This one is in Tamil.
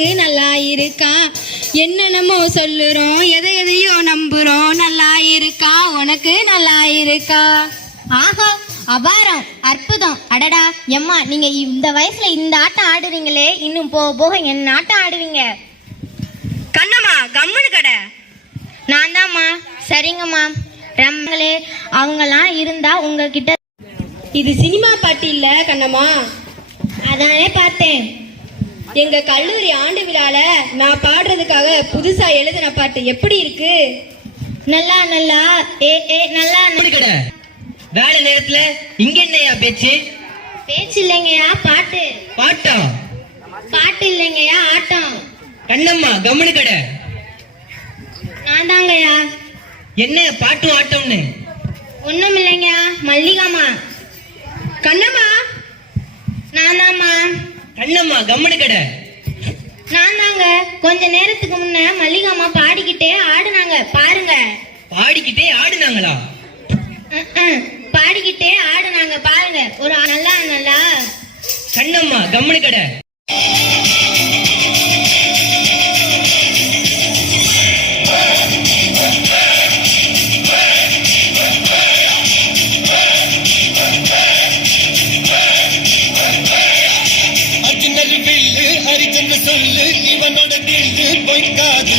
நல்லா இருக்கா? என்னென்னமோ சொல்லுறோம் எதை எதையோ நம்புறோம் நல்லா இருக்கா? உனக்கு நல்லா இருக்கா? ஆஹா அபாரம் அற்புதம். அடடா எம்மா நீங்க இந்த வயசுல இந்த ஆட்டம் ஆடுறீங்களே இன்னும் போக போக என்ன ஆட்டம் ஆடுவீங்க? கண்ணம்மா கம்முனு கடை. நான் தான்மா. சரிங்கம்மா. ரம்மங்களே அவங்கெல்லாம் இருந்தா உங்ககிட்ட இது சினிமா பாட்டு இல்ல கண்ணம்மா? அதானே பார்த்தேன். எங்க கல்லூரி ஆண்டு விழால நான் பாடுறதுக்காக புதுசா எழுதின பாட்டு எப்படி இருக்கு? நல்லா நல்லா. ஏ ஏ நல்லா வேலை நேரத்துல இங்க என்னையா பேச்சு? பேச்சு இல்லைங்கய்யா பாட்டு. பாட்டா? பாட்டு இல்லைங்கய்யா ஆட்டம். கண்ணம்மா கம்முனு கடை. நான் தாங்கய்யா என்ன பாட்டும் ஆட்டம்னு? ஒண்ணும் இல்லைங்கய்யா மல்லிகாமா கண்ணம்மா? நான் தாம்மா கண்ணம்மா கம்முனு கடை நான் தாங்க கொஞ்ச நேரத்துக்கு முன்ன மல்லிகாமா பாடிக்கிட்டே ஆடுனாங்க. பாருங்க. பாடிக்கிட்டே ஆடுனாங்களா. பாடிக்கிட்டே ஆடுனாங்க. பாருங்க. ஒரு நல்லா நல்லா. கண்ணம்மா கம்முனு கடை என்று சொல்லு இவனோட கில்லு பொய்க்காது.